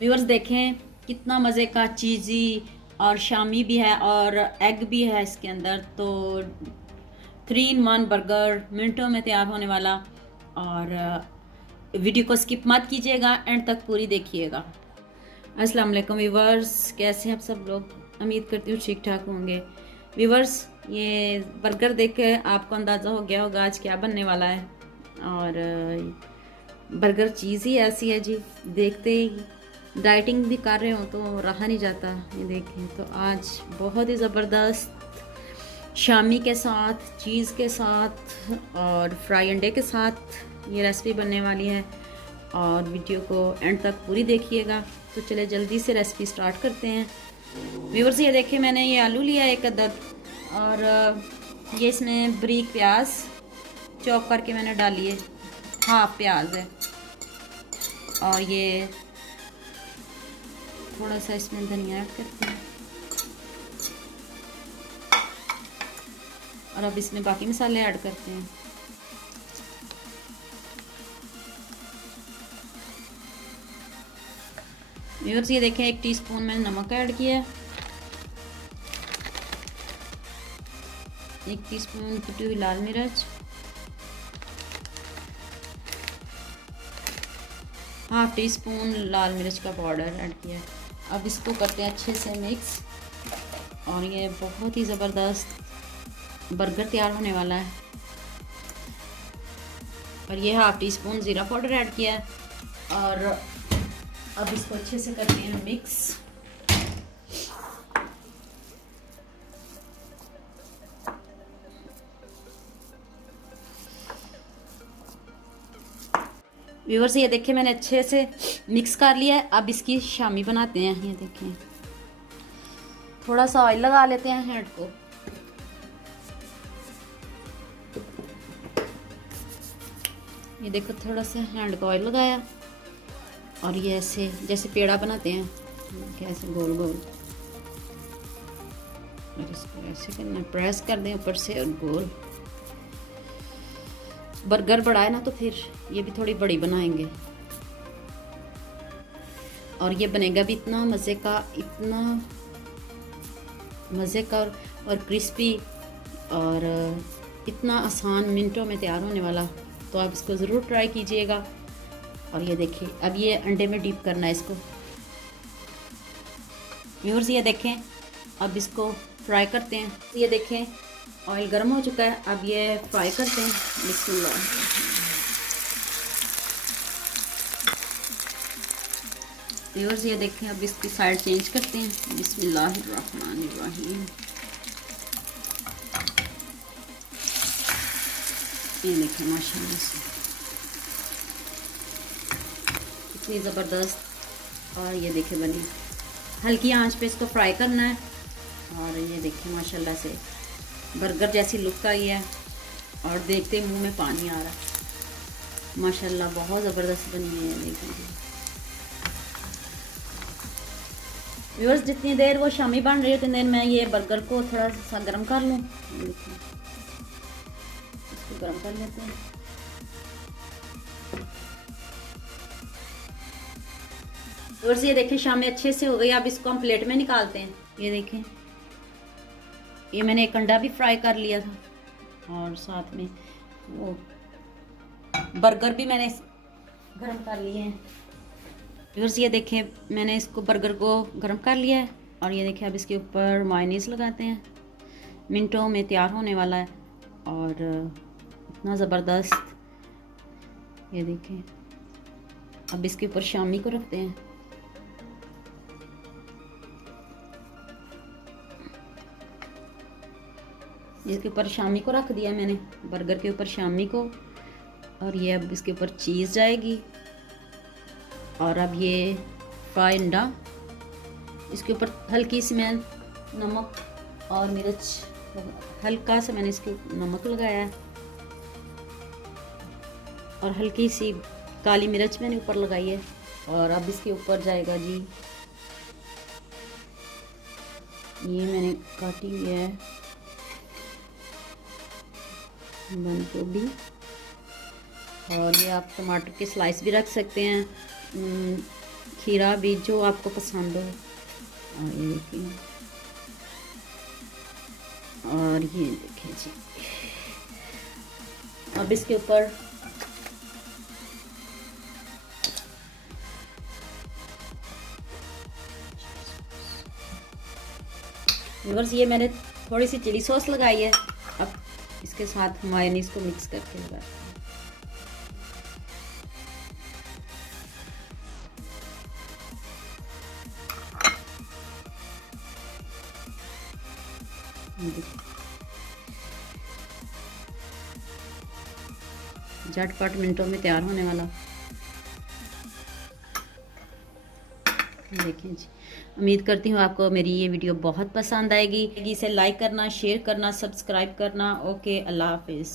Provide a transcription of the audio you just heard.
Viewers देखें कितना मज़े का चीज़ी और शामी भी है और एग भी है इसके अंदर। तो 3 in 1 बर्गर मिनटों में तैयार होने वाला। और वीडियो को स्किप मत कीजिएगा, एंड तक पूरी देखिएगा। अस्सलाम वालेकुम व्यूअर्स, कैसे हैं आप सब लोग? उम्मीद करती हूँ ठीक ठाक होंगे। व्यूअर्स, ये बर्गर देख के आपको अंदाज़ा हो गया होगा आज क्या बनने वाला है। और बर्गर चीज़ ही ऐसी है जी, देखते ही डाइटिंग भी कर रहे हो तो रहा नहीं जाता। ये देखें, तो आज बहुत ही ज़बरदस्त शामी के साथ, चीज़ के साथ और फ्राई अंडे के साथ ये रेसिपी बनने वाली है। और वीडियो को एंड तक पूरी देखिएगा। तो चले जल्दी से रेसिपी स्टार्ट करते हैं। व्यूअर्स, ये देखिए मैंने ये आलू लिया 1 अदद, और ये इसमें बारीक प्याज चॉप करके मैंने डाली है, हाफ प्याज है। और ये थोड़ा सा इसमें धनिया ऐड करते हैं, और अब इसमें बाकी मसाले ऐड करते हैं। व्यूअर्स, ये देखें 1 टीस्पून मैंने नमक ऐड किया है, 1 टीस्पून कुटी हुई लाल मिर्च, हाफ टी स्पून लाल मिर्च का पाउडर ऐड किया है। अब इसको करते हैं अच्छे से मिक्स, और ये बहुत ही ज़बरदस्त बर्गर तैयार होने वाला है। और ये हाफ टी स्पून ज़ीरा पाउडर ऐड किया है, और अब इसको अच्छे से करते हैं मिक्स। व्यूअर्स, ये देखिए मैंने अच्छे से मिक्स कर लिया है। अब इसकी शामी बनाते हैं। ये देखिए, थोड़ा सा ऑयल लगा लेते हैं हैंड को। ये देखो, थोड़ा सा हैंड को ऑयल लगाया, और ये ऐसे जैसे पेड़ा बनाते हैं, कैसे गोल गोल, और इसको ऐसे करना, प्रेस कर दें ऊपर से और गोल। बर्गर बड़ा है ना, तो फिर ये भी थोड़ी बड़ी बनाएंगे। और ये बनेगा भी इतना मज़े का, इतना मज़े का और क्रिस्पी, और इतना आसान, मिनटों में तैयार होने वाला। तो आप इसको ज़रूर ट्राई कीजिएगा। और ये देखिए, अब ये अंडे में डीप करना है इसको। व्यूअर्स, ये देखें, अब इसको फ्राई करते हैं। ये देखें, ऑयल गर्म हो चुका है, अब ये फ्राई करते हैं। बिस्मिल्लाह। व्यूअर्स, ये देखें, अब इसकी साइड चेंज करते हैं। बिस्मिल्लाहिर्रहमानिर्रहीम। ये देखें, माशाल्लाह से कितनी ज़बरदस्त। और ये देखें बनी, हल्की आंच पे इसको फ्राई करना है। और ये देखें, माशाल्लाह से बर्गर जैसी लुक आई है, और देखते ही मुंह में पानी आ रहा है। माशाल्लाह बहुत ज़बरदस्त बनी है। देखिए व्यूअर्स, जितनी देर वो शामी बन रही है उतनी देर मैं ये बर्गर को थोड़ा सा गर्म कर लूँ। इसको गर्म कर लेते हैं। व्यूअर्स, ये देखें शामी अच्छे से हो गई। अब इसको हम प्लेट में निकालते हैं। ये देखें, ये मैंने 1 अंडा भी फ्राई कर लिया था, और साथ में वो बर्गर भी मैंने गरम कर लिए हैं। व्यूअर्स, ये देखें, मैंने इसको बर्गर को गरम कर लिया है, और ये देखें अब इसके ऊपर मायोनीज़ लगाते हैं। मिनटों में तैयार होने वाला है, और इतना ज़बरदस्त। ये देखें, अब इसके ऊपर शामी को रखते हैं। इसके ऊपर शामी को रख दिया मैंने, बर्गर के ऊपर शामी को। और ये अब इसके ऊपर चीज़ जाएगी, और अब ये फ्राई अंडा, इसके ऊपर हल्की सी मैं नमक और मिर्च, हल्का सा मैंने इसके नमक लगाया है, और हल्की सी काली मिर्च मैंने ऊपर लगाई है। और अब इसके ऊपर जाएगा जी, ये मैंने काटी हुई है बंद गोभी, और ये आप टमाटर के स्लाइस भी रख सकते हैं। खीरा भी जो आपको पसंद हो। और ये देखिए, और ये देखिए जी। अब इसके ऊपर व्यूअर्स ये मैंने थोड़ी सी चिली सॉस लगाई है। अब इसके साथ मायोनीज को मिक्स करके लगाते हैं। झटपट मिनटों में तैयार होने वाला। देखें जी, उम्मीद करती हूँ आपको मेरी ये वीडियो बहुत पसंद आएगी। इसे लाइक करना, शेयर करना, सब्सक्राइब करना। ओके, अल्लाह हाफिज़।